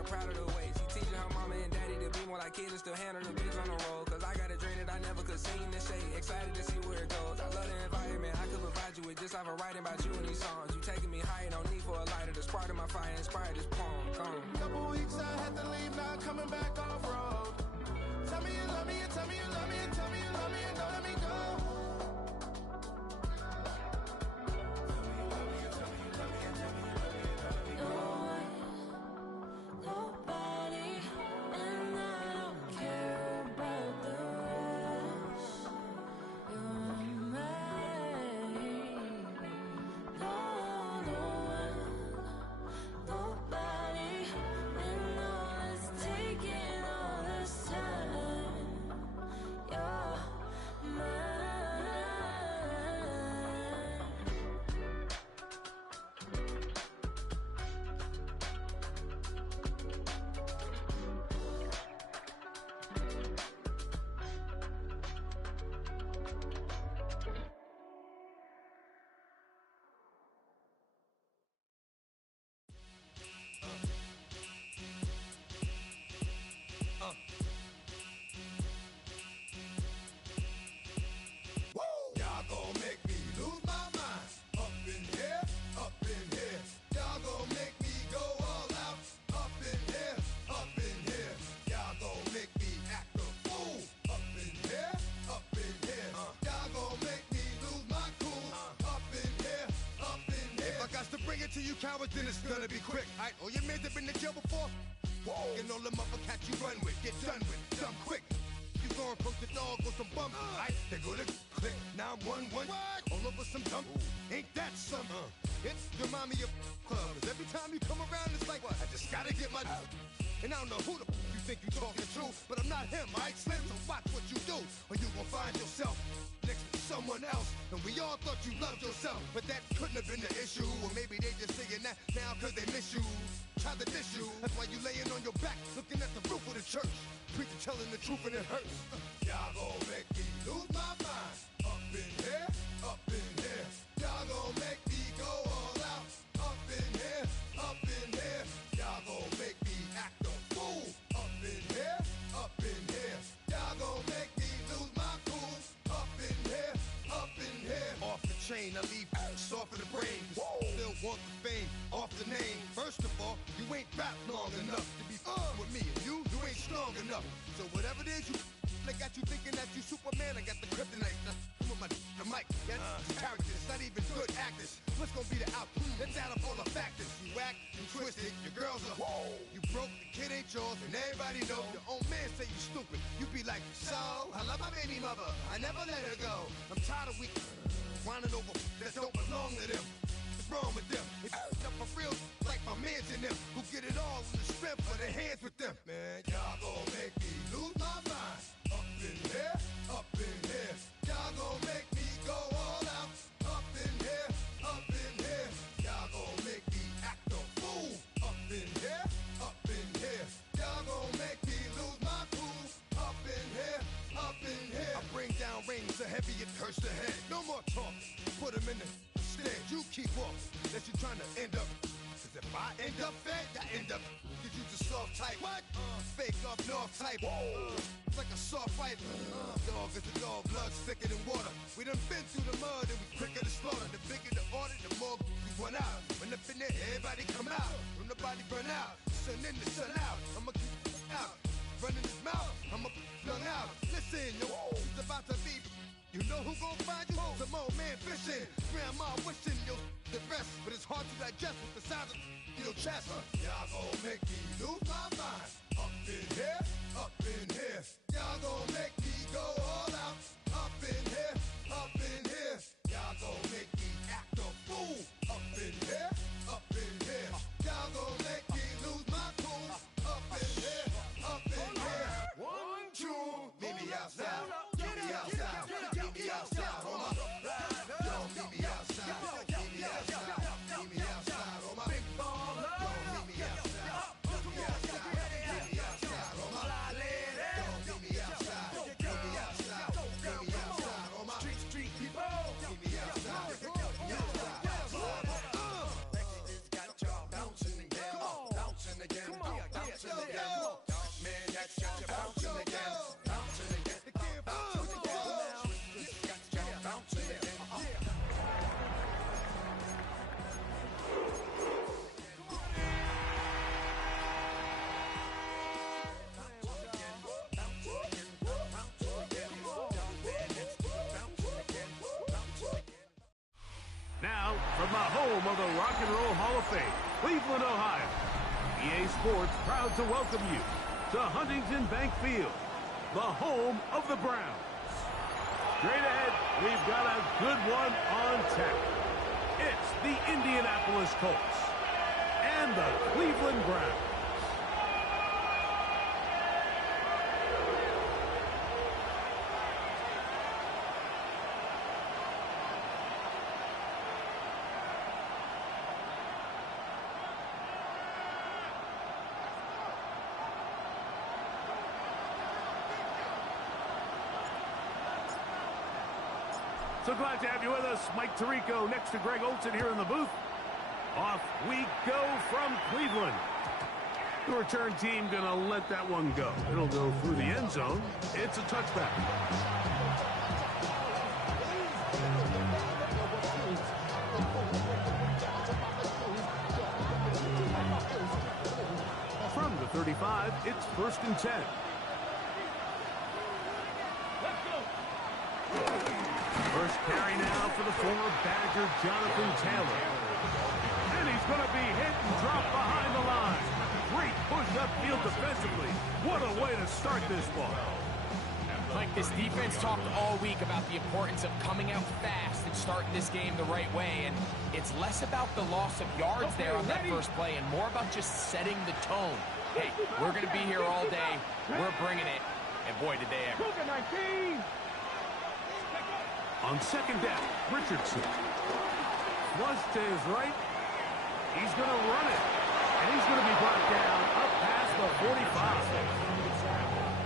so proud of the ways. He teaching her mama and daddy to be more like kids and still handle the biz on the road. Cause I got a dream that I never could see in the shade. Excited to see where it goes. I love the environment I could provide you with just off of writing about you in these songs. You taking me higher, no need for a lighter. The spark of my fire inspired this poem. Couple weeks I had to leave, not coming back off road. Tell me you love me, and tell me you love me, and tell me you love me, and don't let me go. Y'all gon' make me lose my mind. Up in here, up in here. Y'all gon' make me go all out. Up in here, up in here. Y'all gon' make me act a fool. Up in here, up in here. Y'all gon' make me lose my cool. Up in here, up in here. If I got to bring it to you cowards, then it's gonna be quick. Alright, all your men have been to jail before. Whoa, and all them other cats you run with, get done with, done quick. You gon' approach the dog with some bumps. Alright, they go to click 911. All over some dump. Ain't that something? It's the mommy of club. 'Cause every time you come around, it's like, what? I just gotta get my. And I don't know who the you think you talking to, but I'm not him, alright, Slim? So watch what you do, or you gon' find yourself next to someone else. And we all thought you loved yourself, but that couldn't have been the issue. Or maybe they just saying that now 'cause they miss you. Try to diss you. That's why you laying on your back, looking at the roof of the church. Preacher telling the truth and it hurts. Y'all gon' make me lose my mind. Up in here, up in here. Y'all gon' make me go all out. Up in here, up in here. Y'all gon' make me act a fool. Up in here, up in here. Y'all gon' make me lose my cool. Up in here, up in here. Off the chain, I leave soft in the brain. Still want the fame, off the name. First of all, you ain't rap long enough to be with me. And you ain't strong enough. So whatever it is you I got you thinking that you Superman, I got the kryptonite. With my the mic, that's characters, not even good actors. What's gonna be the outcome? Let's add up all the factors. You whack, you twisted, your girls are you broke, the kid ain't yours, and everybody know. Your own man say you stupid. You be like, so I love my baby mother, I never let her go. I'm tired of weak whining over that don't belong to them. What's wrong with them? It's up for real, like my mans in them, who get it all in the strength for their hands with them. Man, y'all gon' make me lose my mind. Up in here, up in here. Y'all gon' make me go all out. Up in here, up in here. Y'all gon' make me act a fool. Up in here, up in here. Y'all gon' make me lose my cool. Up in here, up in here. I bring down rain so heavy it hurts the head. No more talk, put him in the stead. You keep off, that you tryna end up. Cause if I end up fed, I end up. Cause you the soft type. What? Fake up north type. It's like a soft fight. Dog is a dog, blood's thicker than water. We done been through the mud and we quicker to slaughter. The bigger the order, the more we run out. When up in there, everybody come out. When the body burn out, sun in the sun out. I'ma keep out, running his mouth. I'ma flung out. Listen, yo, it's about to be. You know who gon' find you? Some old man fishing. Grandma wishing you the best, but it's hard to digest with the sound of your chest. Y'all gon' make me lose my mind. Up in here, up in here. Y'all gon' make me go all out. Up in here, up in here. Y'all gon' make me act a fool. Up in here, up in here. Y'all gon' make me lose my cool. Up in here, up in here. 1, 2, meet me outside. Meet me outside. Meet me outside, on my. Yo, meet me outside. Meet me outside. Meet me outside, on my. Big baller. Yo, meet me outside. Meet me outside. Meet me outside, on my. Yo, meet me outside. Meet me outside. Meet me outside, on my. Street people. Meet me outside. Meet me outside. of the Rock and Roll Hall of Fame, Cleveland, Ohio. EA Sports proud to welcome you to Huntington Bank Field, the home of the Browns. Straight ahead, we've got a good one on tap. It's the Indianapolis Colts and the Cleveland Browns. So glad to have you with us. Mike Tirico next to Greg Olsen here in the booth. Off we go from Cleveland. The return team going to let that one go. It'll go through the end zone. It's a touchback. From the 35, it's 1st and 10. First carry now for the former Badger, Jonathan Taylor. And he's going to be hit and dropped behind the line. Great push upfield defensively. What a way to start this ball. Mike, this defense talked all week about the importance of coming out fast and starting this game the right way. And it's less about the loss of yards there on that first play and more about just setting the tone. Hey, we're going to be here all day. We're bringing it. And boy, did they ever. On second down, Richardson. Flush to his right. He's going to run it. And he's going to be brought down up past the 45.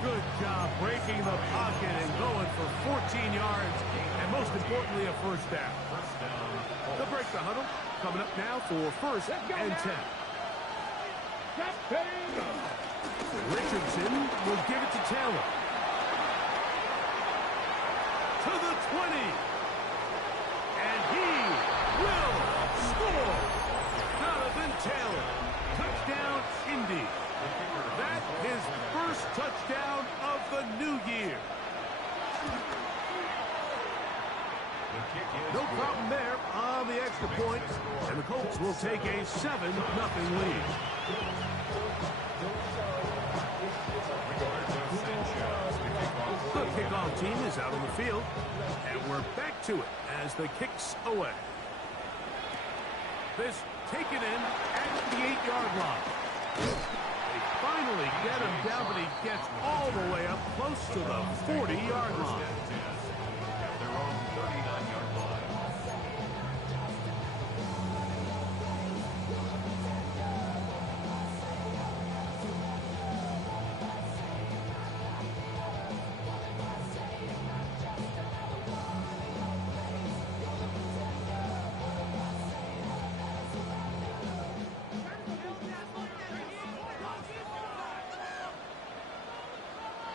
Good job breaking the pocket and going for 14 yards. And most importantly, a first down. They'll break the huddle. Coming up now for 1st and 10. Richardson will give it to Taylor. To the 20. And he will score. Jonathan Taylor. Touchdown, Indy. That's his first touchdown of the new year. No problem there on the extra point. And the Colts will take a 7-0 lead. The kickoff team is out on the field, and we're back to it as the kick's away. This taken in at the 8-yard line. They finally get him down, but he gets all the way up close to the 40-yard line. Their own 39-yard line.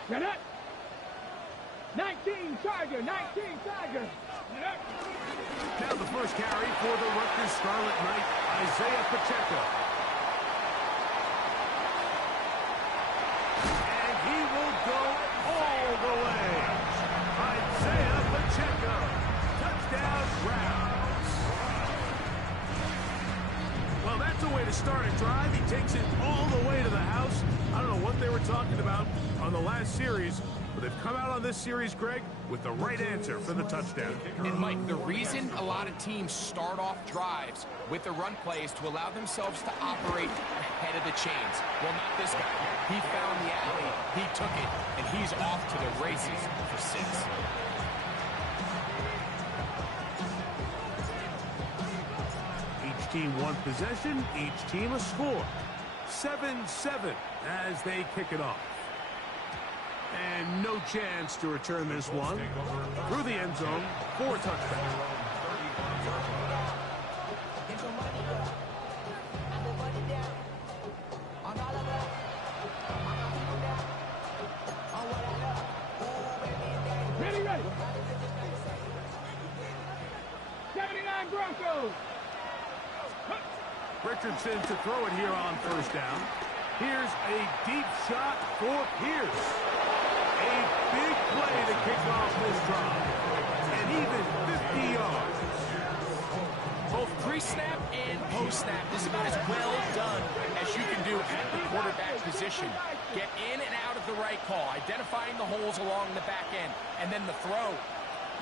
Get it! 19 Tiger, 19 Tiger. Now the first carry for the Rutgers Scarlet Knight, Isaiah Pacheco. And he will go all the way. Isaiah Pacheco. Touchdown, Browns. Well, that's a way to start a drive. He takes it all the way to the house. I don't know what they were talking about on the last series, but they've come out on this series, Greg, with the right answer for the touchdown. And Mike, the reason a lot of teams start off drives with the run play is to allow themselves to operate ahead of the chains. Well, not this guy. He found the alley, he took it, and he's off to the races for 6. Each team one possession, each team a score. 7-7 as they kick it off. And no chance to return this one through the end zone for a touchdown. Ready. 79 Broncos. Richardson to throw it here on first down. Here's a deep shot for Pierce. A big play to kick off this drive. And even 50 yards. Both pre-snap and post-snap. This is about as well done as you can do at the quarterback position. Get in and out of the right call, identifying the holes along the back end, and then the throw.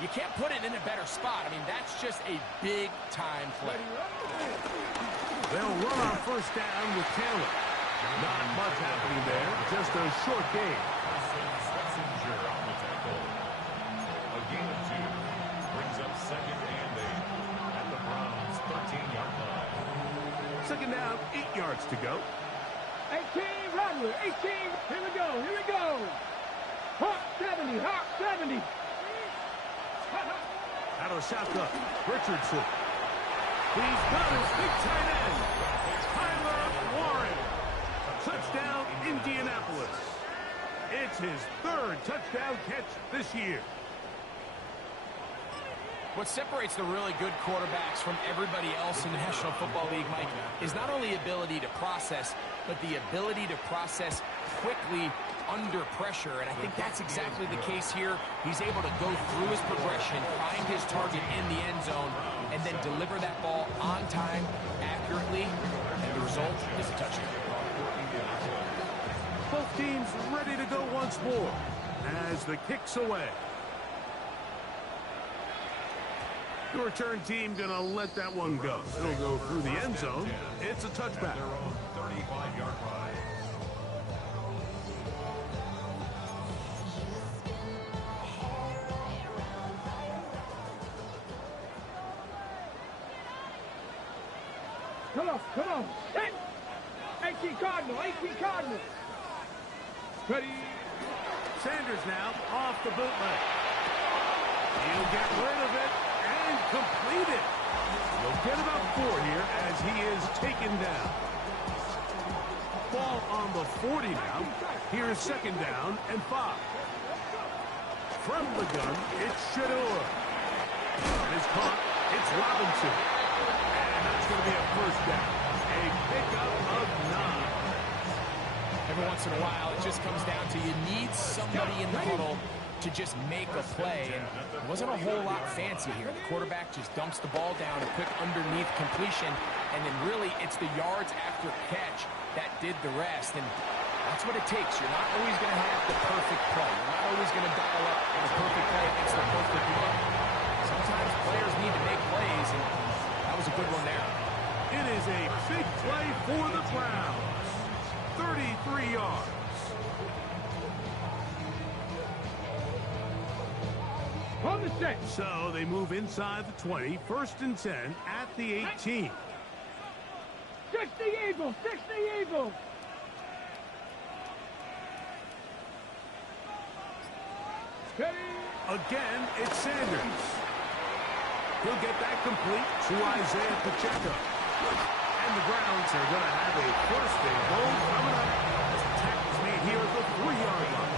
You can't put it in a better spot. I mean, that's just a big-time play. They'll run on first down with Taylor. Not much happening there, just a short game. On the tackle. A gain of 2 brings up 2nd and 8 at the Browns' 13-yard line. Second down, 8 yards to go. 18, Rattler, 18. Here we go. Hawk 70, Hawk 70. Out of the shotgun, Richardson. He's got his big tight end, Tyler Warren. Touchdown, Indianapolis. It's his 3rd touchdown catch this year. What separates the really good quarterbacks from everybody else in the National Football League, Mike, is not only ability to process, but the ability to process quickly under pressure. And I think that's exactly the case here. He's able to go through his progression, find his target in the end zone, and then deliver that ball on time, accurately, and the result is a touchdown. Both teams ready to go once more as the kick's away. The return team going to let that one go. It'll go through the end zone. It's a touchback. Their own 35-yard line. Come on. 18 Cardinal. Ready. Sanders now off the bootleg. He'll get rid of it and complete it. He'll get about 4 here as he is taken down. Ball on the 40 now. Here's 2nd down and 5. From the gun, it's Shador. It's caught. It's Robinson. And that's going to be a 1st down. A pickup of 9. Every once in a while, it just comes down to you need somebody in the huddle to just make a play. And it wasn't a whole lot fancy here. The quarterback just dumps the ball down, a quick underneath completion, and then really it's the yards after catch that did the rest. And that's what it takes. You're not always going to have the perfect play. You're not always going to dial up the perfect play against the perfect look. Sometimes players need to make plays, and that was a good one there. It is a big play for the Browns. 33 yards. On the set. So they move inside the 20, 1st and 10 at the 18. 60 Eagles. Ready. Again, it's Sanders. He'll get that complete to Isaiah Pacheco. And the Browns are going to have a 1st and goal coming up as the tackle's made here at the 3-yard line.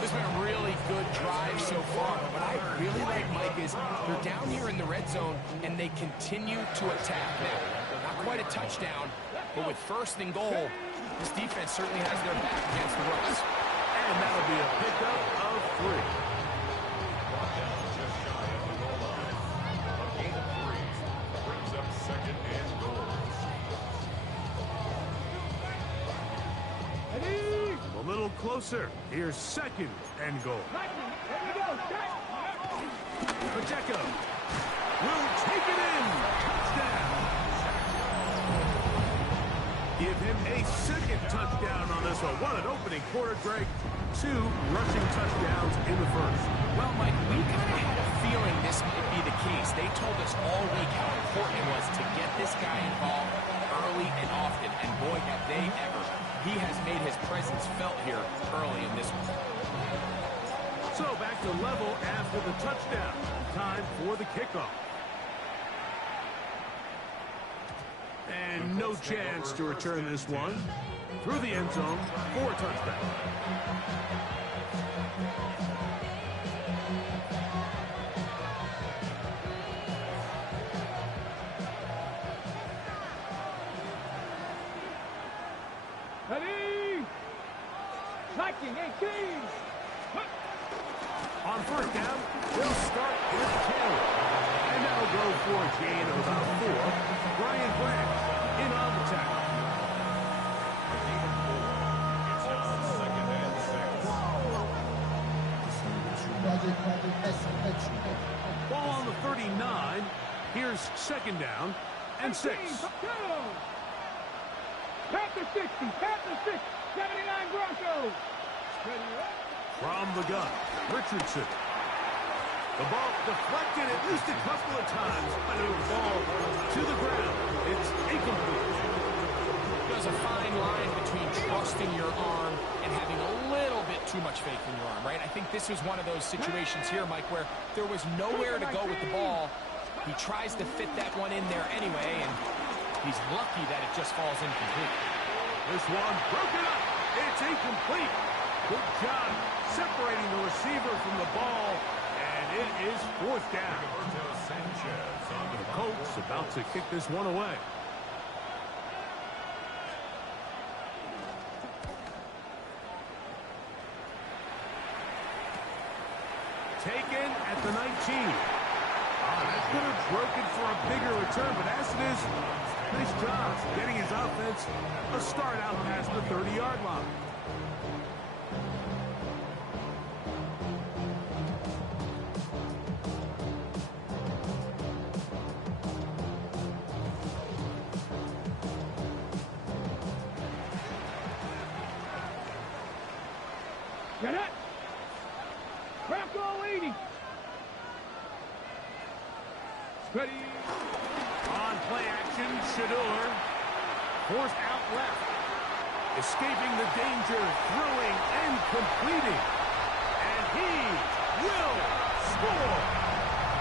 This has been a really good drive so far. What I really like, Mike, is they're down here in the red zone, and they continue to attack. Now, not quite a touchdown, but with 1st and goal, this defense certainly has their back against the rush. And that'll be a pickup of 3. Brought down just shy of the goal line. A gain of 3 brings up 2nd and goal. Ready. A little closer. Here's 2nd and goal. Here we go. Pacheco will take it in. Touchdown. Give him a 2nd touchdown on this one. What an opening quarter, Greg. 2 rushing touchdowns in the 1st. Well, Mike, we kind of had a feeling this might be the case. They told us all week how important it was to get this guy involved early and often. And boy, have they ever. He has made his presence felt here early in this one. So back to level after the touchdown. Time for the kickoff. And no chance to return this one. Through the end zone for a touchback. Ready. Liking 18. On 1st down, they'll start with Taylor. And that'll go for a gain of about 4. Brian Branch in on the tackle. It's now 2nd and 6. Ball on the 39. Here's 2nd down and 6. Panther 60, Panther 6, 79 Broncos. From the gun, Richardson. The ball deflected at least a couple of times, but it will fall to the ground. It's incomplete. There's a fine line between trusting your arm and having a little bit too much faith in your arm, right? I think this was one of those situations here, Mike, where there was nowhere to go with the ball. He tries to fit that one in there anyway, and he's lucky that it just falls incomplete. This one broken up. It's incomplete. Good job separating the receiver from the ball, and it is 4th down. Sanchez on The Colts about to kick this one away. Taken at the 19. That could have broken for a bigger return, but as it is, nice job getting his offense a start out past the 30-yard line. Get it. Bronco 80. Ready. On play action, Shador forced out left. Escaping the danger, throwing and completing. And he will score.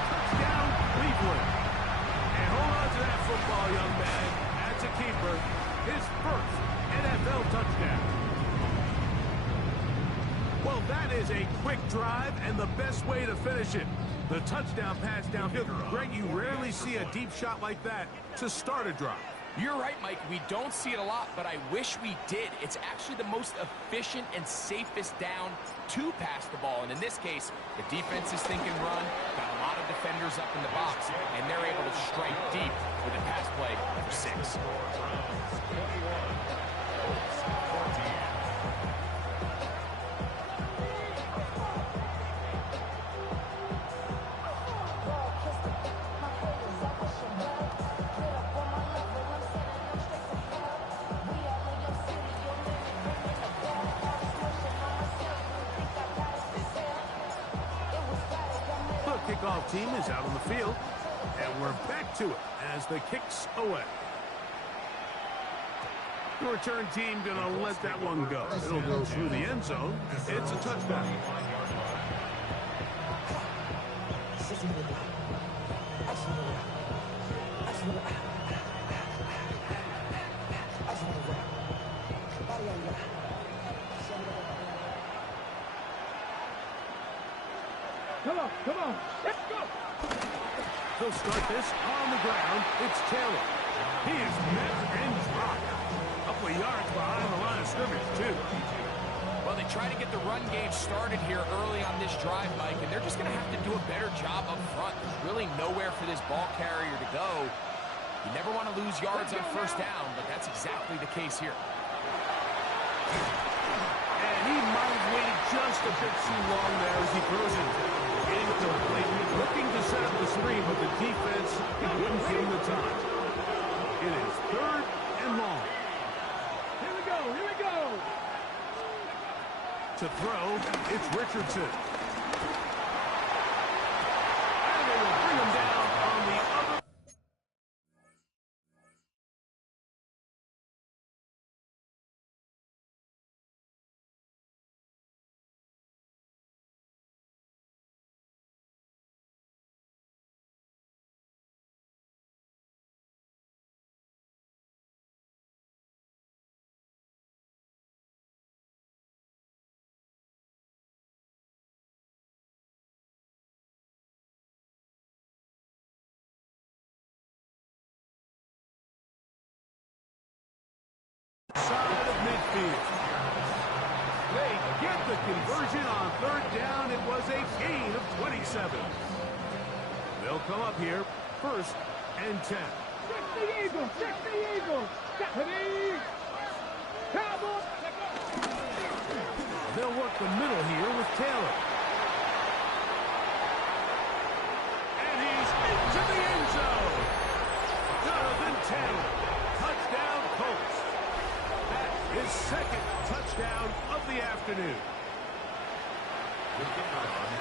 Touchdown, Cleveland. And hold on to that football, young man. That's a keeper. His first NFL touchdown. Well, that is a quick drive and the best way to finish it. The touchdown pass downfield. Greg, you rarely see a deep shot like that to start a drive. You're right, Mike. We don't see it a lot, but I wish we did. It's actually the most efficient and safest down to pass the ball. And in this case, the defense is thinking run, got a lot of defenders up in the box, and they're able to strike deep with a pass play for 6. Kickoff team is out on the field, and we're back to it as the kick's away. The return team gonna let that one go. It'll go through the end zone. It's a touchdown. Come on, let's go. They'll start this on the ground. It's Taylor. He is met and dropped. A couple of yards behind the line of scrimmage, too. Well, they try to get the run game started here early on this drive, Mike, and they're just going to have to do a better job up front. There's really nowhere for this ball carrier to go. You never want to lose yards on first down, but that's exactly the case here. And he might have waited just a bit too long there as he throws it incomplete. Looking to set up the screen, but the defense wouldn't give him the time. It is 3rd and long. Here we go, here we go. To throw, it's Richardson. And they will bring him down on the other. Side of midfield. They get the conversion on 3rd down. It was a gain of 27. They'll come up here 1st and 10. 60 Eagles, 60 Eagles. Stephanie. Cowboys. They'll work the middle here with Taylor. And he's into the end zone. Jonathan Taylor. Touchdown Colts. That's his 2nd touchdown of the afternoon.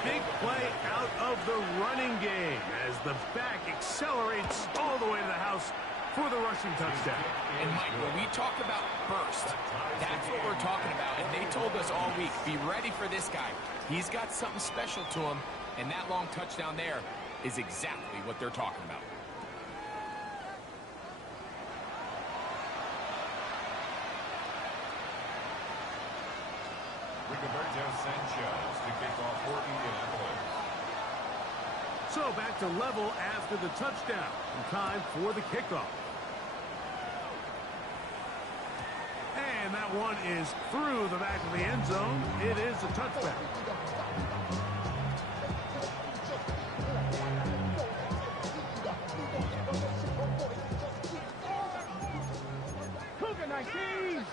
Big play out of the running game as the back accelerates all the way to the house for the rushing touchdown. And Mike, when we talk about burst, that's what we're talking about. And they told us all week, be ready for this guy. He's got something special to him, and that long touchdown there is exactly what they're talking about. Sanchez to kick off for Indianapolis. So back to level after the touchdown. And time for the kickoff. And that one is through the back of the end zone. It is a touchback. Cougar 19.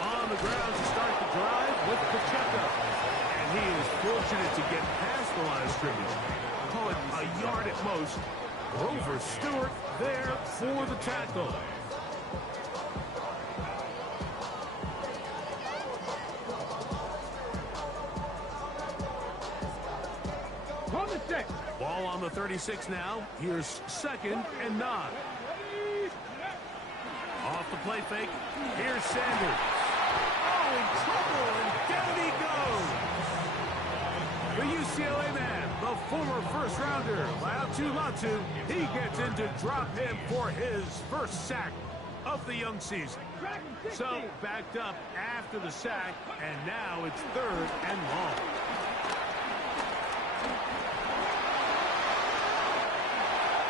On the ground to start the drive with Pacheco. And he is fortunate to get past the line of scrimmage. Call it a yard at most. Grover Stewart there for the tackle. On the 6. Ball on the 36 now. Here's 2nd and 9. Off the play fake. Here's Sanders. Oh, in trouble, and down he goes. The UCLA man, the former first-rounder, Latu, he gets in to drop him for his 1st sack of the young season. So, backed up after the sack, and now it's 3rd and long.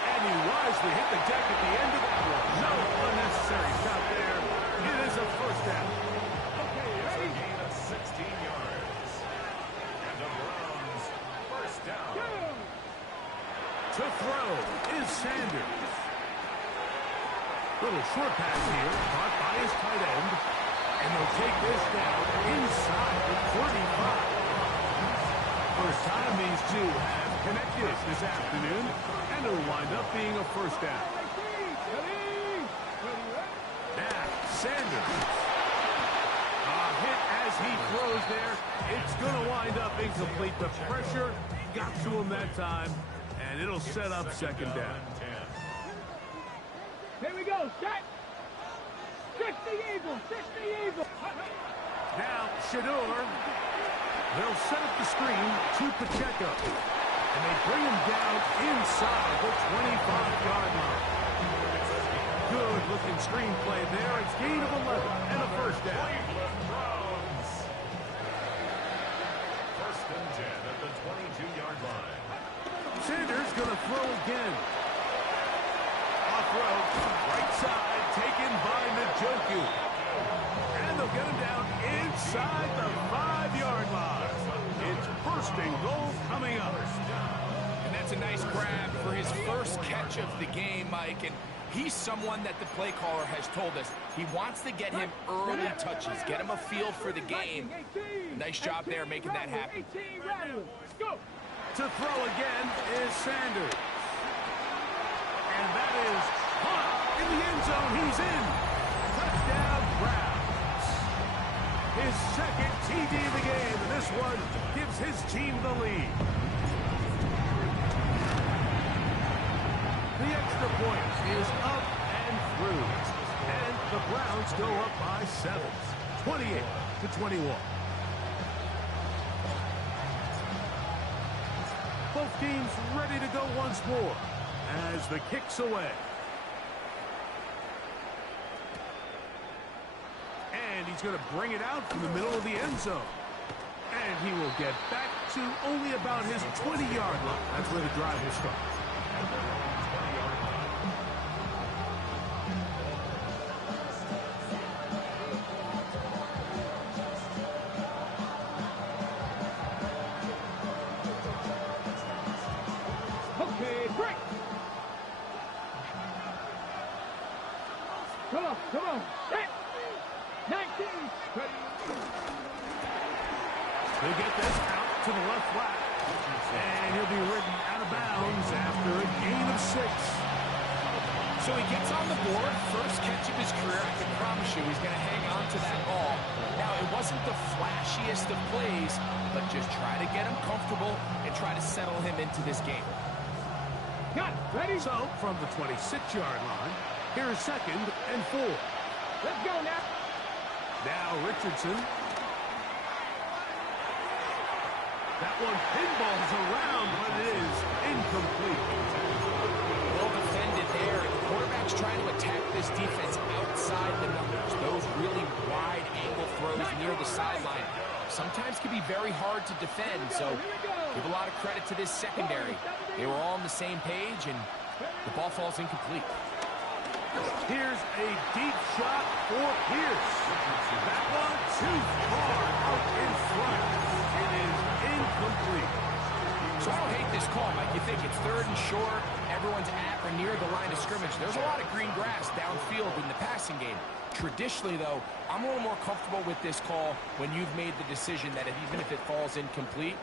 And he wisely hit the deck at the end of that one. No unnecessary shot there. It is a 1st down. It's a gain of 16 yards. And the Browns 1st down. To throw is Sanders. Little short pass here, caught by his tight end. And they'll take this down inside the 35. First time these two have connected this afternoon, and it'll wind up being a 1st down. Now, Sanders. A hit as he throws there. It's going to wind up incomplete. The pressure got to him that time, and it'll set up 2nd down. Here we go, set. 60 Eagles, 60 Eagles. Now, Shador. They'll set up the screen to Pacheco. And they bring him down inside the 25-yard line. Good-looking screenplay there. It's gain of 11 and a 1st down. Cleveland Browns. 1st and 10 at the 22-yard line. Sanders going to throw again. Off road, right side, taken by Njoku. And they'll get him down inside the 5-yard line. It's 1st and goal coming up. And that's a nice grab for his 1st catch of the game, Mike. And he's someone that the play caller has told us he wants to get him early touches, get him a feel for the game. Nice job there making that happen. To throw again is Sanders. And that is caught in the end zone. He's in. Touchdown, Browns. His 2nd TD of the game, and this one gives his team the lead. The extra point is up and through. And the Browns go up by 7, 28-21. Both teams ready to go once more as the kick's away. And he's going to bring it out from the middle of the end zone. And he will get back to only about his 20-yard line. That's where the drive will start. Come on, come on. 19. He'll get this out to the left flat. And he'll be ridden out of bounds after a gain of 6. So he gets on the board, first catch of his career. I can promise you he's going to hang on to that ball. Now, it wasn't the flashiest of plays, but just try to get him comfortable and try to settle him into this game. Got it. Ready? So, from the 26-yard line, here is 2nd and 4. Let's go now. Now Richardson. That one pinballs around, but it is incomplete. Well defended there. The quarterback's trying to attack this defense outside the numbers. Those really wide angle throws near the sideline sometimes can be very hard to defend. So give a lot of credit to this secondary. They were all on the same page, and the ball falls incomplete. Here's a deep shot for Pierce. That one too far out in front. It is incomplete. So I don't hate this call, Mike. You think it's 3rd and short, everyone's at or near the line of scrimmage. There's a lot of green grass downfield in the passing game. Traditionally, though, I'm a little more comfortable with this call when you've made the decision that even if it falls incomplete,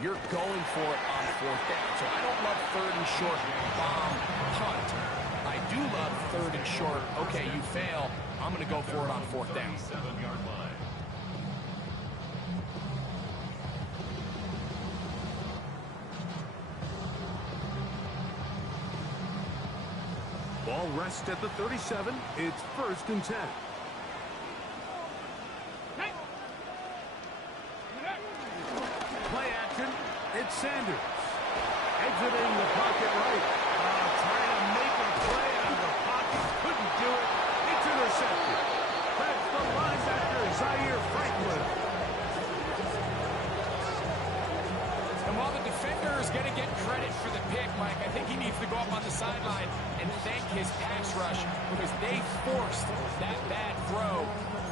you're going for it on 4th down. So I don't love 3rd and short bomb punt. I do love 3rd and short. Okay, you fail. I'm going to go for it on 4th down. 7-yard line. Ball rests at the 37. It's 1st and 10. Play action. It's Sanders. Exiting the pocket right. Trying to make a play out of the pocket. Couldn't do it. It's intercepted. That's the linebacker, Zaire Franklin. And while the defender is going to get credit for the pick, Mike, I think he needs to go up on the sideline and thank his pass rush because they forced that bad throw.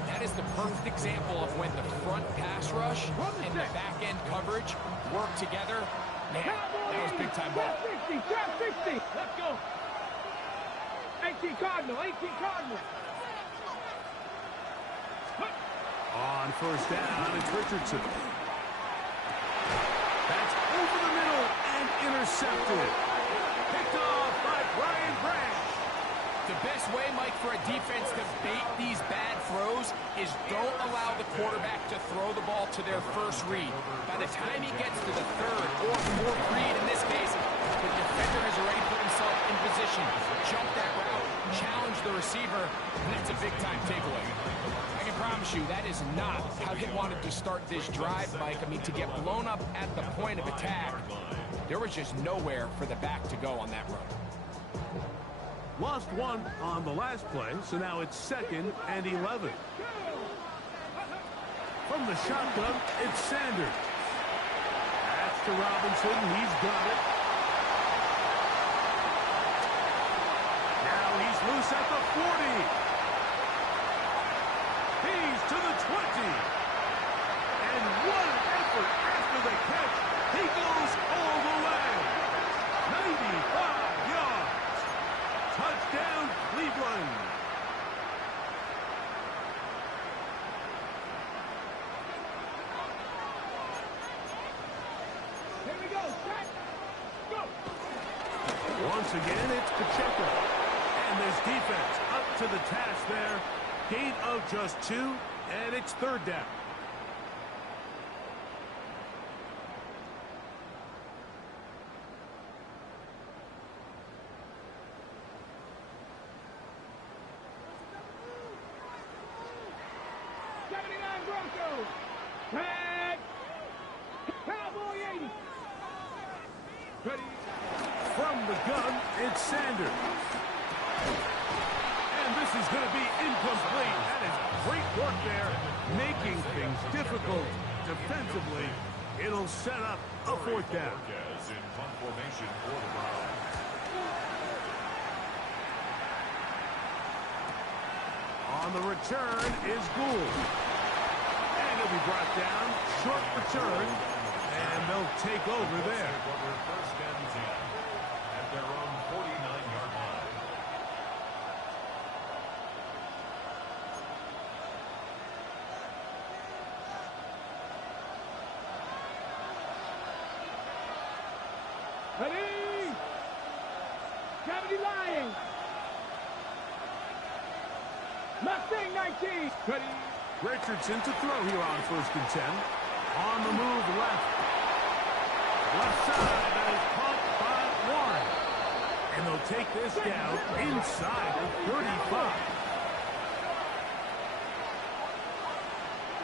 That is the perfect example of when the front pass rush and the back-end coverage work together. Man, that was big-time ball. 60, 60. Let's go. 18 Cardinal, 18 Cardinal. On 1st down, it's Richardson. That's over the middle and intercepted. Picked off by Brian Branch. The best way, Mike, for a defense to bait these bad throws is don't allow the quarterback to throw the ball to their first read. By the time he gets to the 3rd or 4th read, in this case, the defender has already put himself in position, jump that route, challenge the receiver, and that's a big-time takeaway. I can promise you that is not how they wanted to start this drive, Mike. I mean, to get blown up at the point of attack, there was just nowhere for the back to go on that run. Lost one on the last play, so now it's 2nd and 11. From the shotgun, it's Sanders. That's to Robinson. He's got it. Now he's loose at the 40. He's to the 20. And what an effort after the catch. He goes all the way. 95 yards. Touchdown, Cleveland. Here we go. Set. Go. Once again, it's Pacheco. And this defense up to the task there. Gain of just 2, and it's 3rd down. Tag. Cowboy 80. Ready. From the gun, it's Sanders. And this is going to be incomplete. That is great work there, making things difficult defensively. It'll set up a 4th down. In punt formation for the Browns. On the return is Gould. And he'll be brought down. Short return. And they'll take over there. Over 1st and 10 at their own 49-yard line. 70 lying. Mustang 19. Ready. Richardson to throw here on 1st and 10. On the move left. Left side, that is caught by Warren. And they'll take this down inside the 35.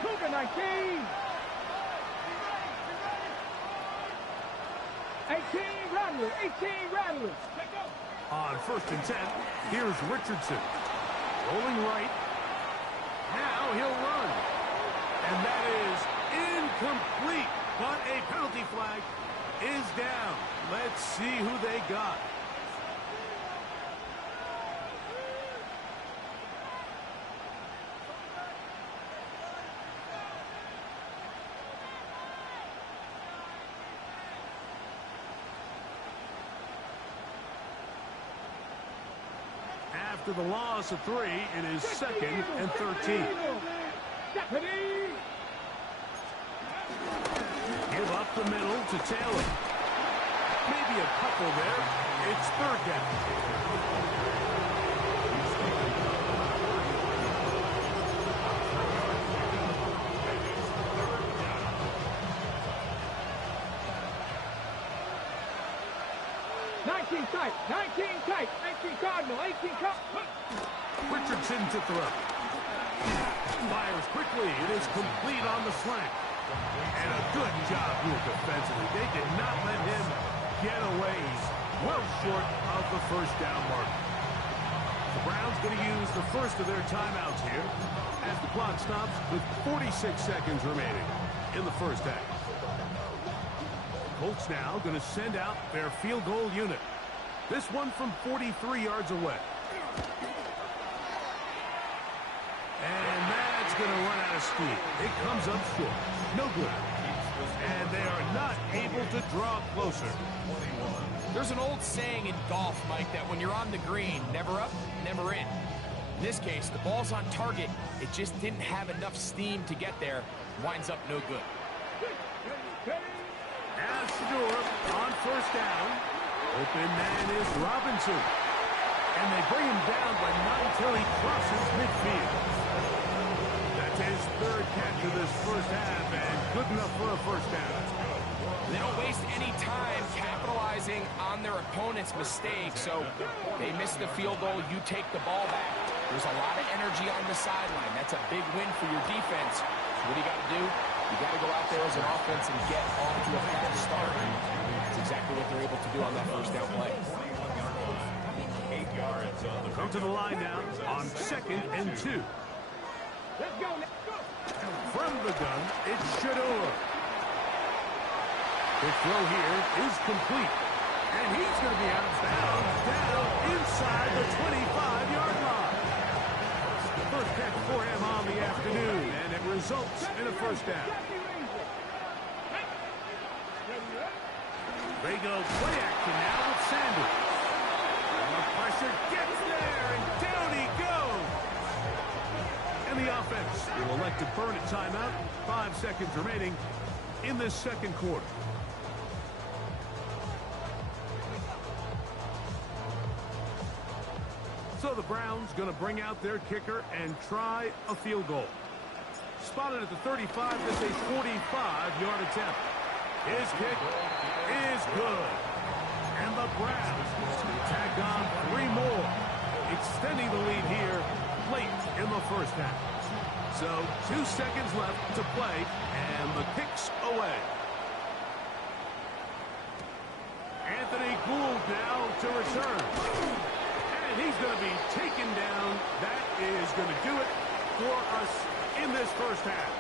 Cougar 19. 18 Rattler. 18 Rattler. On 1st and 10, here's Richardson. Rolling right. Now he'll run. And that is incomplete. But a penalty flag is down. Let's see who they got. After the loss of 3, it is 2nd and 13. Give up the middle to Taylor. Maybe a couple there. It's 3rd down. 19 tight. 19 tight. 18 Cardinal. 18 Cardinal. Richardson to throw. Fires quickly. It is complete on the slant. And a good job here defensively. They did not let him get away. He's well short of the 1st down mark. The Browns going to use the first of their timeouts here as the clock stops with 46 seconds remaining in the 1st half. Colts now going to send out their field goal unit. This one from 43 yards away. And that's going to run out of steam. It comes up short. No good. And they are not able to draw closer. There's an old saying in golf, Mike, that when you're on the green, never up, never in. In this case, the ball's on target. It just didn't have enough steam to get there. Winds up no good. As Shador on 1st down. Open man is Robinson. And they bring him down, but not until he crosses midfield. That's his 3rd catch of this 1st half, and good enough for a 1st down. They don't waste any time capitalizing on their opponent's mistake, so they miss the field goal, you take the ball back. There's a lot of energy on the sideline. That's a big win for your defense. So what do you got to do? You got to go out there as an offense and get off to a fast start. That's exactly what they're able to do on that 1st down play. Come to the line now on 2nd and 2. Let's go. From the gun, it's Shador. The throw here is complete. And he's going to be out of bounds down inside the 25-yard line. The 1st catch for him on the afternoon, and it results in a 1st down. They go play action now with Sanders. And the pressure gets there, and down he goes. And the offense will elect to burn a timeout. 5 seconds remaining in this 2nd quarter. So the Browns going to bring out their kicker and try a field goal. Spotted at the 35, this is a 45-yard attempt. His kick is good. And the Browns tack on 3 more, extending the lead here late in the 1st half. So 2 seconds left to play, and the kick's away. Anthony Gould now to return. And he's going to be taken down. That is going to do it for us in this 1st half.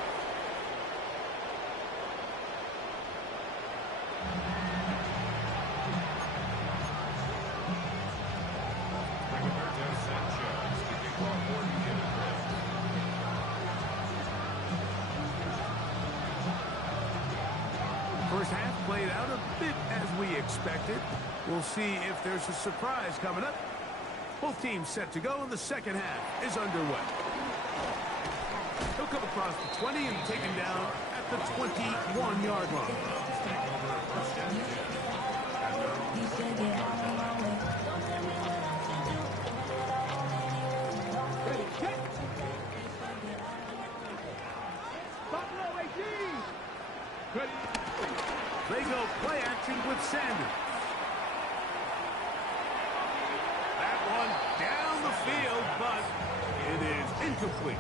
First half played out a bit as we expected. We'll see if there's a surprise coming up. Both teams set to go, and the 2nd half is underway. He'll come across the 20 and taken down at the 21-yard line. field, but it is incomplete.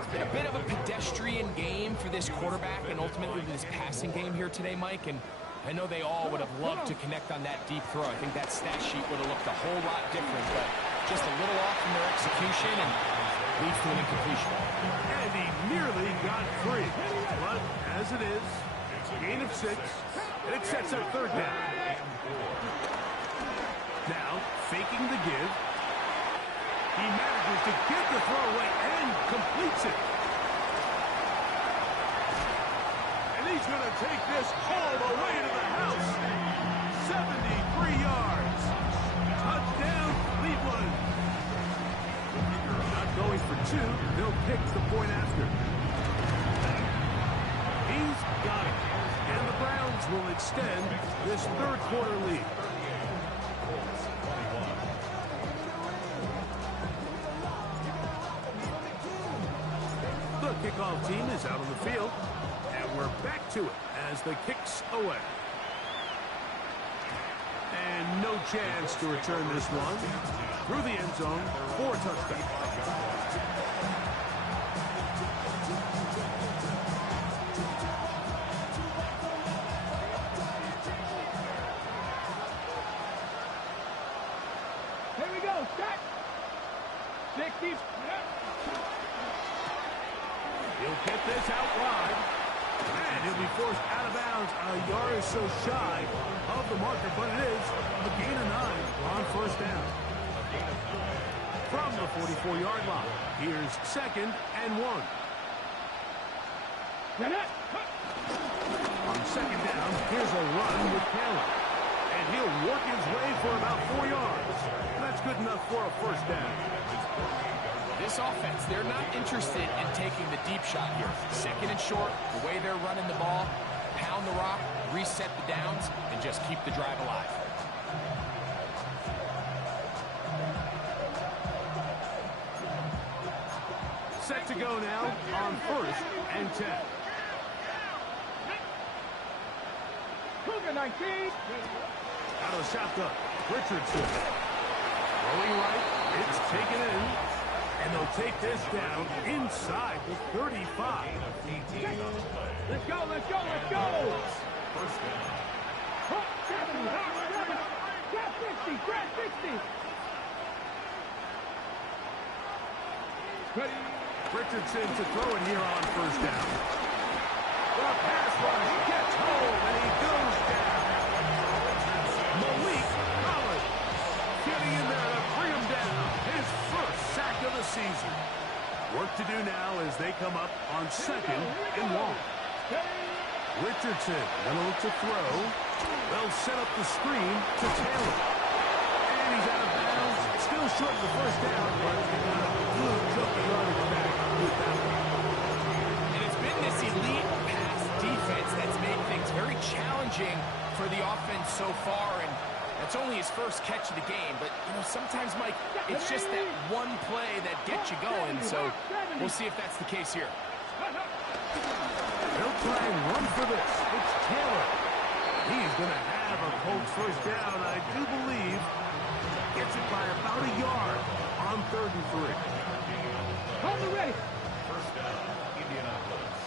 It's been a bit of a pedestrian game for this quarterback and ultimately this passing game here today, Mike. And I know they all would have loved to connect on that deep throw. I think that stat sheet would have looked a whole lot different, but just a little off from their execution and leads to an incompletion. And he nearly got free. But as it is, gain of 6, and it sets up third down. Now, faking the give. He manages to get the throw away and completes it. And he's going to take this all the way to the house. 73 yards. Touchdown, Cleveland. Not going for 2. They'll pick the point after. He's got it. And the Browns will extend this third quarter lead. The kickoff team is out on the field, and we're back to it as the kick's away. And no chance to return this one through the end zone for a touchdown. Here we go, set. 60. He'll get this out wide, and he'll be forced out of bounds a yard or so shy of the marker, but it is a gain of 9 on first down. From the 44-yard line, here's 2nd and 1. On 2nd down, here's a run with Taylor, and he'll work his way for about 4 yards. That's good enough for a first down. This offense, they're not interested in taking the deep shot here. 2nd and short, the way they're running the ball, pound the rock, reset the downs, and just keep the drive alive. Set to go now on 1st and 10. Cougar 19. Out of the shotgun, Richardson. Rolling right, it's taken in. And they'll take this down inside the 35. Let's go, let's go, let's go! First down. Hot 70, hot 70. Grab 60, grab 60. Ready? Richardson to throw it here on first down. The pass rush gets home, and he goes down. Malik Collins getting in there to bring him down. His first sack of the season. Work to do now as they come up on 2nd and 1. Richardson gonna look to throw. They'll set up the screen to Taylor. And he's out of bounds. Still short of the first down, but got a good chunk of yardage back with that one. And it's been this elite pass defense that's made things very challenging for the offense so far, and that's only his first catch of the game. But, you know, sometimes, Mike, it's just that one play that gets you going, so we'll see if that's the case here. They'll try and run for this. It's Taylor. He's going to have a Colts first down, I do believe. Gets it by about a yard on 3rd and 3. Hold it ready. First down, Indianapolis.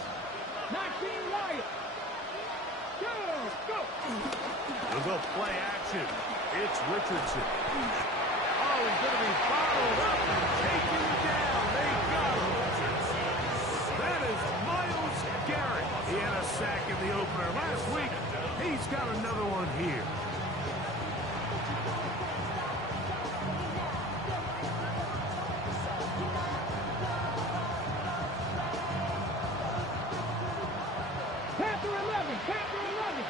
19 Wyatt. Go, go. They'll go play action. It's Richardson. Oh, he's going to be followed up and taken down. They got him. That is Myles Garrett. He had a sack in the opener last week. He's got another one here. Panther 11, Panther 11.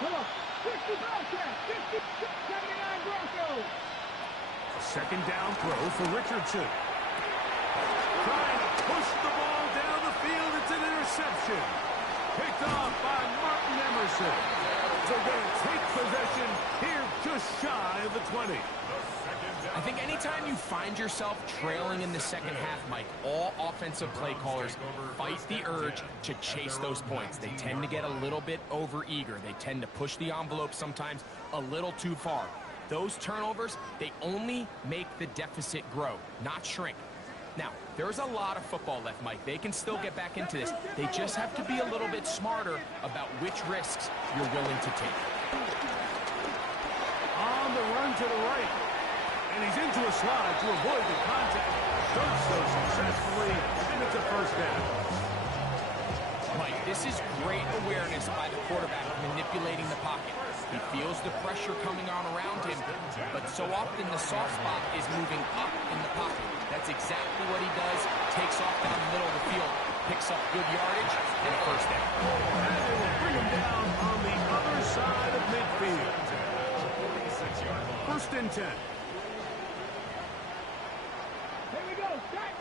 Come on, 60 Bobcats, 60, 79 Broncos. Second down throw for Richardson. Trying to push the ball down the field. It's an interception. Picked off by Martin Emerson. So they're going to take possession here just shy of the 20. I think anytime you find yourself trailing in the second half, Mike, all offensive play callers fight the urge to chase those points. They tend to get a little bit overeager. They tend to push the envelope sometimes a little too far. Those turnovers, they only make the deficit grow, not shrink. Now, there's a lot of football left, Mike. They can still get back into this. They just have to be a little bit smarter about which risks you're willing to take. On the run to the right. And he's into a slide to avoid the contact. Does so successfully, and it's a first down. Mike, this is great awareness by the quarterback manipulating the pocket. He feels the pressure coming on around him, but so often the soft spot is moving up in the pocket. That's exactly what he does. Takes off down the middle of the field, picks up good yardage, and a first down. And they will bring him down on the other side of midfield. First and 10. Here we go, set.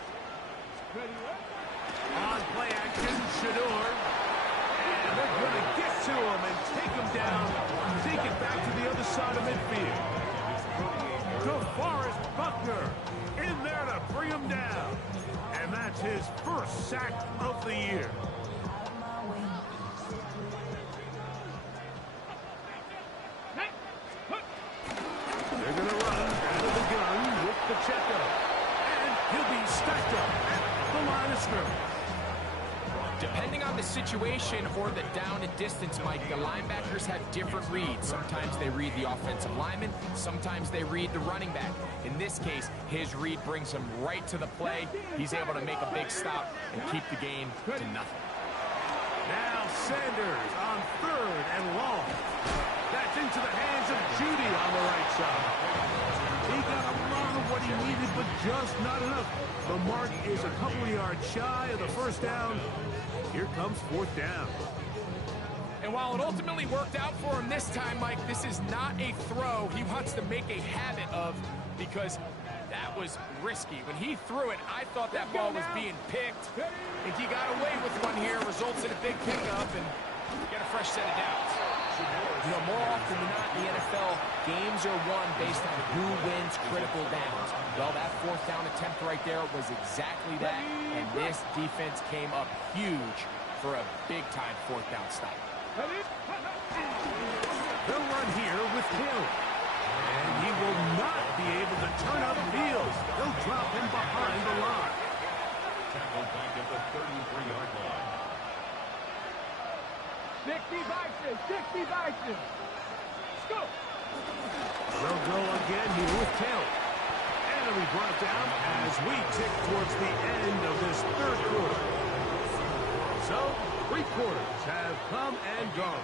Ready, On play action, Shador. And they're going to get to him and take him down. Take it back to the other side of midfield. DeForest Buckner in there to bring him down. And that's his first sack of the year. They're going to run out of the gun with the checkup. And he'll be stacked up at the line of scrimmage. Depending on the situation or the down and distance, Mike, the linebackers have different reads. Sometimes they read the offensive lineman. Sometimes they read the running back. In this case, his read brings him right to the play. He's able to make a big stop and keep the gain to nothing. Now Sanders on third and long. That's into the hands of Judy on the right side. He got a lot of what he needed, but just not enough. The mark is a couple yards shy of the first down. Here comes fourth down. And while it ultimately worked out for him this time, Mike, this is not a throw he wants to make a habit of, because that was risky. When he threw it, I thought that ball was being picked. I think he got away with one here, results in a big pickup, and get a fresh set of downs. You know, more often than not in the NFL, games are won based on who wins critical downs. Well, that fourth down attempt right there was exactly that, and this defense came up huge for a big-time fourth down stop. They'll run here with Hill. And he will not be able to turn up field. They'll drop him behind the line. Tackled back at the 33-yard line. 60 Bison, 60 Bison. Let's go. They'll go again here with Hill. And he'll be brought down as we tick towards the end of this third quarter. So, 3 quarters have come and gone.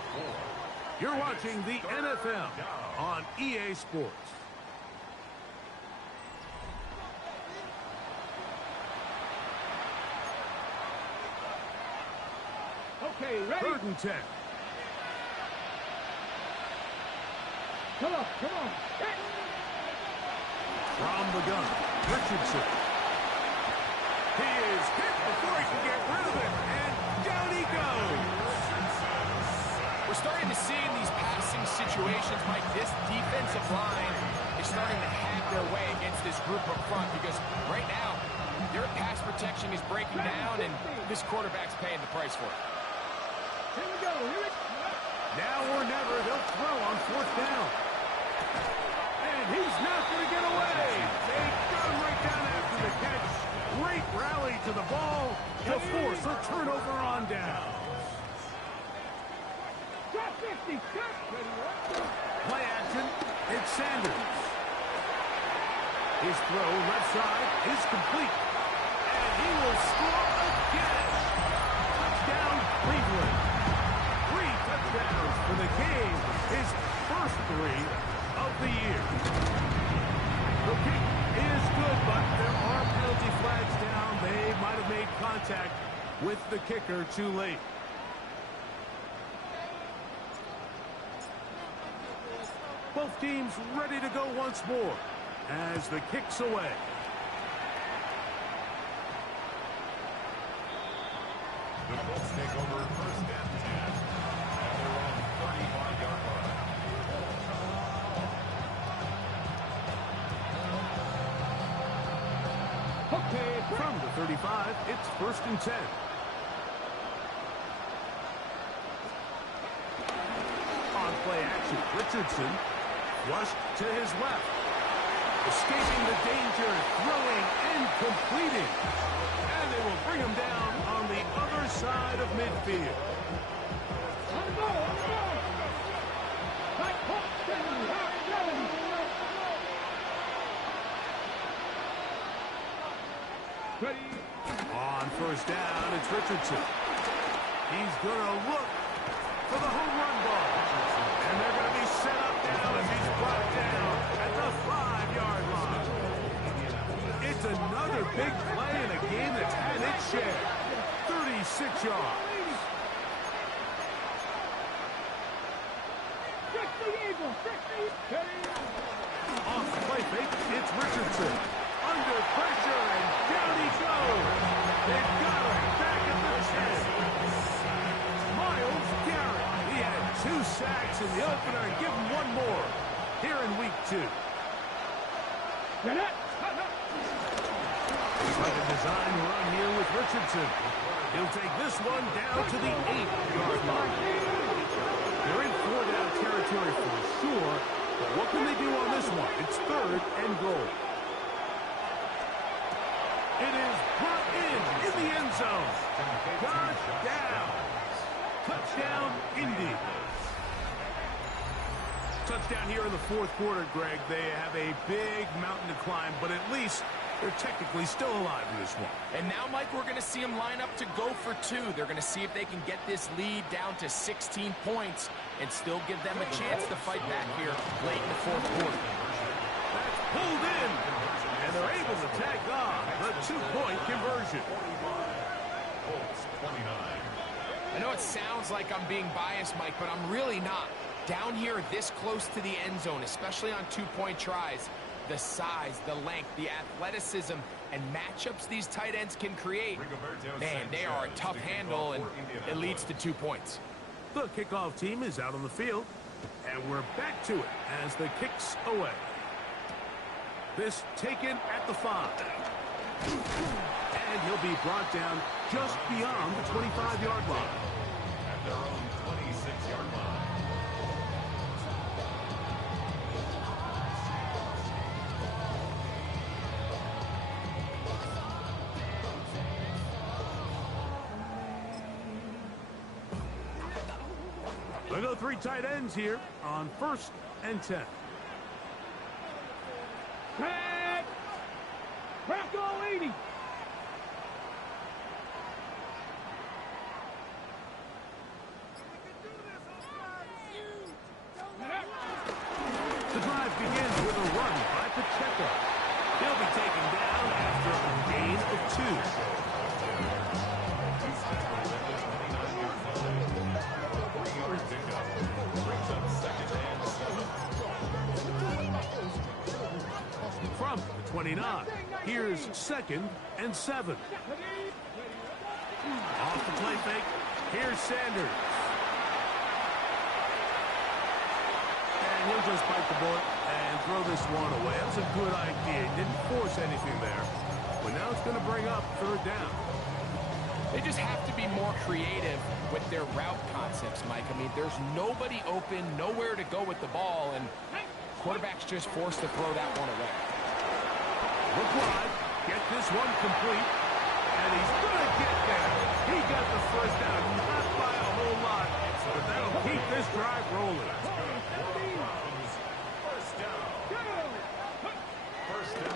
You're watching the NFL on EA Sports. Okay, ready? 3rd and 10. Come on, come on. Hey. From the gun, Richardson. He is hit before he can get rid of it, and down he goes. We're starting to see in these passing situations, Mike, this defensive line is starting to have their way against this group up front, because right now, their pass protection is breaking down, and this quarterback's paying the price for it. Here we go, here we go. Now or never, they'll throw on 4th down. And he's not going to get away. They got him right down after the catch. Great rally to the ball to force a turnover on down. Drop 50, cut. Play action, it's Sanders. His throw left side is complete. And he will score again. Touchdown, Cleveland. 3 touchdowns for the game. His first 3 of the year. The kick is good, but there are penalty flags down. They might have made contact with the kicker too late. Both teams ready to go once more as the kick's away. The Colts take over 1st and 10 at their own 35-yard line. Okay, from the 35, it's 1st and 10. On play action, Richardson Flushed to his left. Escaping the danger, throwing and completing. And they will bring him down on the other side of midfield. On the ball, on the ball. Right, hop, 70, hop, 70. Ready. On first down, it's Richardson. He's going to look for the home run ball. And they're going to be set up now as he's brought down at the 5-yard line. It's another big play in a game that's had its share. 36 yards. 60 Eagles, 60. Ready. Off the play fake, it's Richardson. Under pressure, and down he goes. They've got him back at the 10. Myles Garrett. He had 2 sacks in the opener and give him 1 more here in week 2. Like a design run here with Richardson. He'll take this one down to the 8-yard line. They're in 4-down territory for sure, but what can they do on this one? It's 3rd and goal. It is brought in the end zone. Touchdown. Touchdown, Indy. Touchdown here in the 4th quarter, Greg. They have a big mountain to climb, but at least they're technically still alive in this one. And now, Mike, we're going to see them line up to go for 2. They're going to see if they can get this lead down to 16 points and still give them a chance to fight back here late in the 4th quarter. That's pulled in, and they're able to tack on the 2-point conversion. I know it sounds like I'm being biased, Mike, but I'm really not. Down here this close to the end zone, especially on 2-point tries, the size, the length, the athleticism, and matchups these tight ends can create, man, they are a tough handle, and it leads to 2 points. The kickoff team is out on the field, and we're back to it as the kick's away. This taken at the 5. And he'll be brought down just beyond the 25-yard line. At their own 26-yard line. They go 3 tight ends here on 1st and 10. Crack. Crack all 80. The drive begins with a run by Pacheco. He'll be taken down after a gain of 2. From the 29, here's 2nd and 7. Off the play fake, here's Sanders. And he'll just bite the bullet and throw this one away. That was a good idea. He didn't force anything there. But now it's going to bring up 3rd down. They just have to be more creative with their route concepts, Mike. I mean, there's nobody open, nowhere to go with the ball, and quarterback's just forced to throw that one away. Look wide, get this one complete, and he's going to get there. He got the 1st down, not by a whole lot, but that'll keep this drive rolling.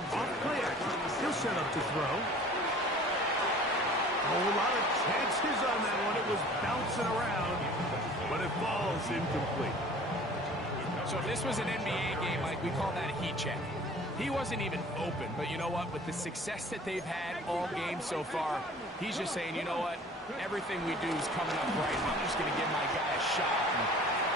Off play action, he'll set up to throw. A whole lot of chances on that one. It was bouncing around, but it falls incomplete. So if this was an NBA game, Mike, we call that a heat check. He wasn't even open, but you know what? With the success that they've had all game so far, he's just saying, you know what? Everything we do is coming up right. I'm just going to give my guy a shot. And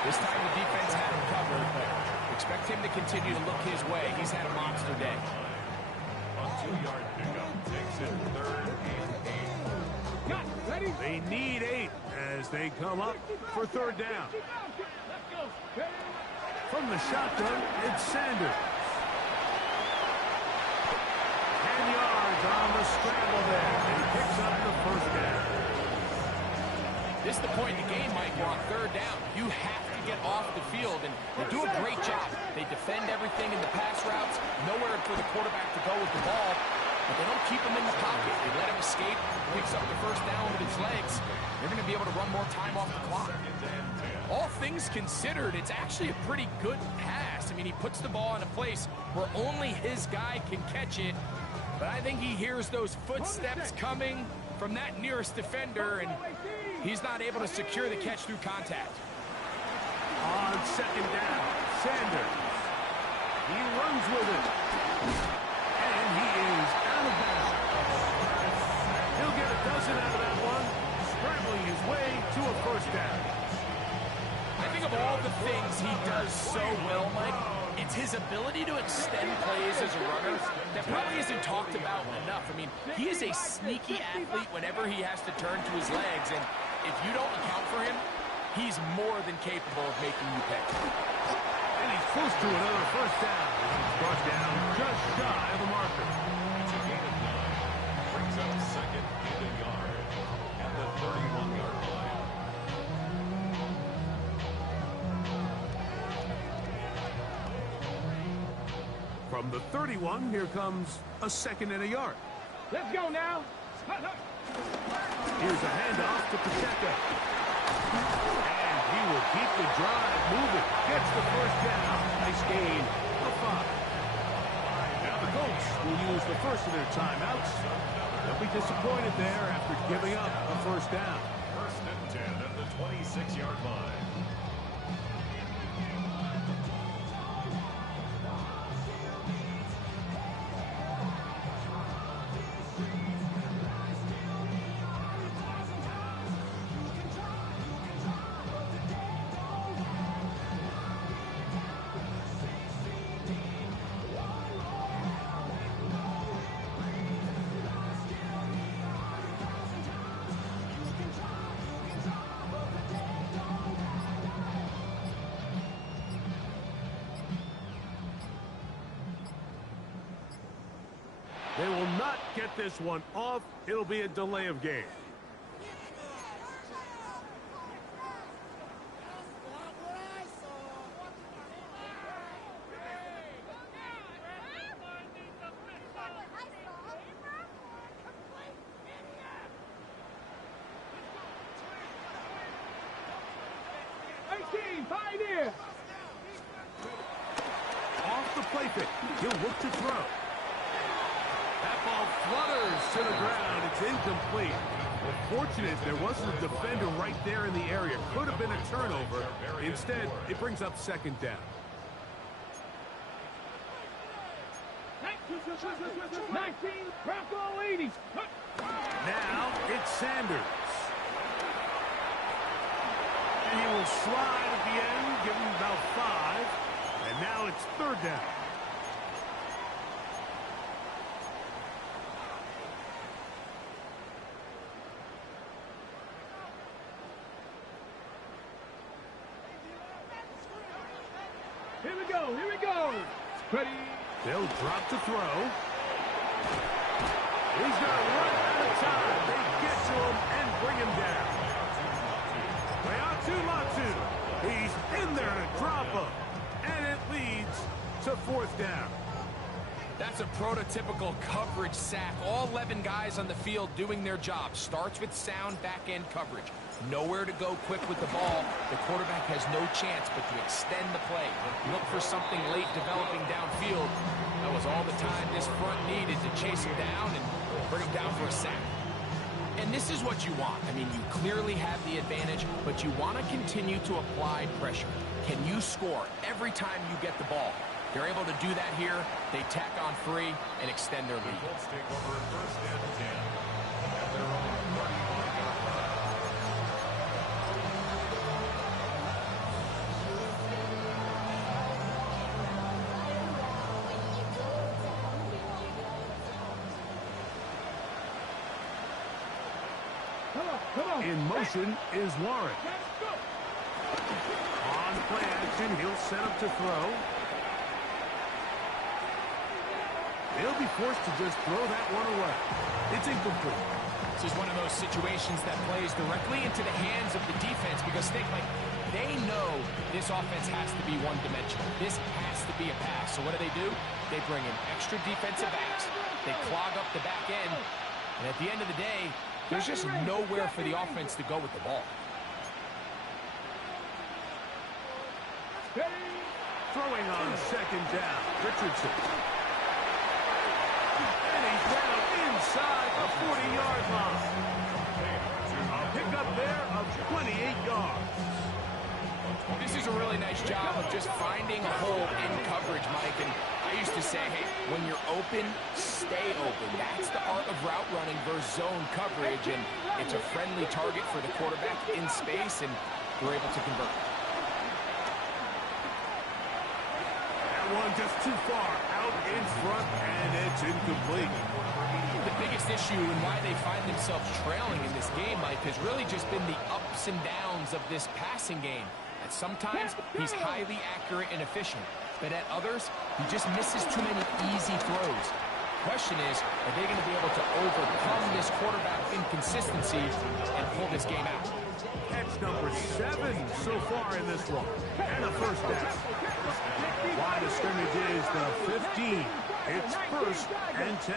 this time the defense had him covered, but expect him to continue to look his way. He's had a monster day. A 2-yard pickup takes it 3rd and 8. They need 8 as they come up for 3rd down. From the shotgun, it's Sanders. 10 yards on the scramble there, and he picks up the 1st down. This is the point in the game, Mike. We're on 3rd down. You have to get off the field, and they do a great job. They defend everything in the pass routes, nowhere for the quarterback to go with the ball, but they don't keep him in the pocket. They let him escape, picks up the first down with his legs. They're going to be able to run more time off the clock. All things considered, it's actually a pretty good pass. I mean, he puts the ball in a place where only his guy can catch it, but I think he hears those footsteps coming from that nearest defender, and he's not able to secure the catch through contact. On second down, Sanders. He runs with it. And he is out of bounds. He'll get a dozen out of that one, scrambling his way to a first down. I think of all the things he does so well, Mike, it's his ability to extend plays as a runner that probably isn't talked about enough. I mean, he is a sneaky athlete whenever he has to turn to his legs, and if you don't account for him, he's more than capable of making you pay. And he's close to another first down. He's brought down just shy of the marker. It's a gain of 9. Brings up second and a yard at the 31-yard line. From the 31, here comes a second and a yard. Let's go now. Here's a handoff to Pacheco. And he will keep the drive moving. Gets the first down. Nice gain of 5. Now the Colts will use the first of their timeouts. They'll be disappointed there after giving up a first down. First and 10 at the 26-yard line. They will not get this one off. It'll be a delay of game. Pioneer. Off the play pick. He'll look to throw. That ball flutters to the ground. It's incomplete. Well, fortunate there wasn't a defender right there in the area. Could have been a turnover. Instead, it brings up second down. 19, Bronco 80. Now it's Sanders. And he will slide at the end, give him about 5. And now it's third down. Here we go, here we go. Ready. They'll drop to throw. He's going to run out of time. They get to him and bring him down. Latu. He's in there to drop him. And it leads to fourth down. That's a prototypical coverage sack. All 11 guys on the field doing their job. Starts with sound back-end coverage. Nowhere to go quick with the ball. The quarterback has no chance but to extend the play. Look for something late developing downfield. That was all the time this front needed to chase him down and bring him down for a sack. And this is what you want. I mean, you clearly have the advantage, but you want to continue to apply pressure. Can you score every time you get the ball? They're able to do that here. They tack on 3 and extend their lead. Colts take over first and 10 at their own 31-yard line. Come on. In motion is Warren. On play action, he'll set up to throw. They'll be forced to just throw that one away. It's incomplete. This is one of those situations that plays directly into the hands of the defense because they know this offense has to be one-dimensional. This has to be a pass. So what do? They bring in extra defensive backs. They clog up the back end. And at the end of the day, there's just nowhere for the offense to go with the ball. Throwing on second down, Richardson. And he's down inside the 40-yard line. A pickup there of 28 yards. This is a really nice job of just finding a hole in coverage, Mike. And I used to say, hey, when you're open, stay open. That's the art of route running versus zone coverage. And it's a friendly target for the quarterback in space, and we're able to convert. One just too far out in front, and it's incomplete. The biggest issue and why they find themselves trailing in this game, Mike, has really just been the ups and downs of this passing game. At sometimes, he's highly accurate and efficient, but at others, he just misses too many easy throws. The question is, are they going to be able to overcome this quarterback inconsistency and pull this game out? Catch number 7 so far in this one, and a first down. Line of scrimmage is the 15. It's 1st and 10.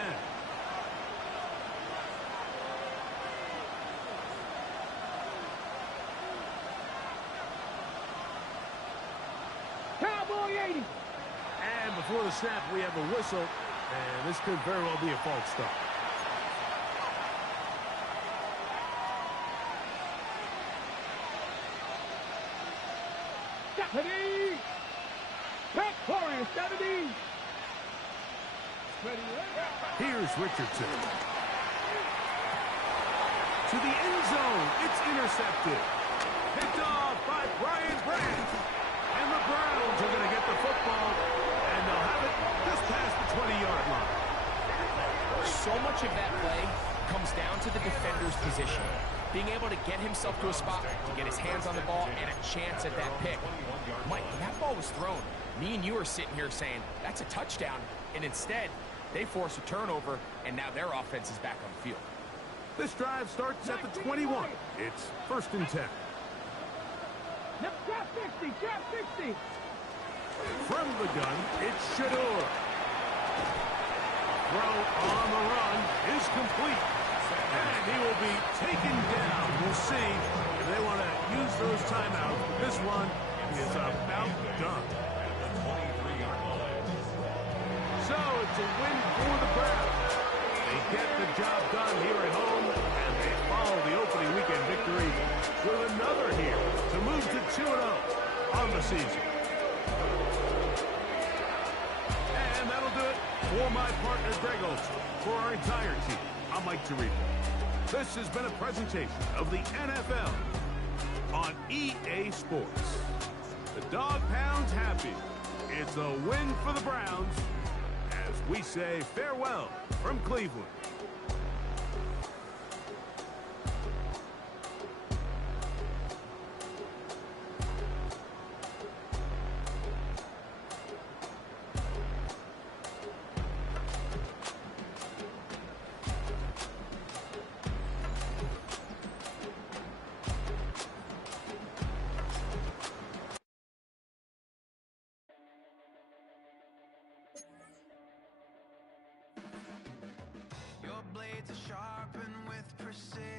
Cowboy 80. And before the snap, we have a whistle, and this could very well be a false start. Ready. Back corner, 70. Ready. Here's Richardson. To the end zone. It's intercepted. Picked off by Brian Brandt. And the Browns are going to get the football, and they'll have it just past the 20-yard line. So much of that play comes down to the defender's position. Being able to get himself to a spot, to get his hands on the ball, and a chance at that pick. Mike, when that ball was thrown, me and you are sitting here saying, that's a touchdown. And instead, they force a turnover, and now their offense is back on the field. This drive starts at the 21. It's 1st and 10. Drop 60, drop 60. From the gun, it's Shador. Throw on the run is complete. And he will be taken down. We'll see if they want to use those timeouts. This one is about done. So it's a win for the Browns. They get the job done here at home, and they follow the opening weekend victory with another here to move to 2-0 on the season. And that'll do it for my partner, Greg Olson. For our entire team, I'm Mike Tirico. This has been a presentation of the NFL on EA Sports. The Dog Pound's happy. It's a win for the Browns as we say farewell from Cleveland. Your blades are sharpened with precision.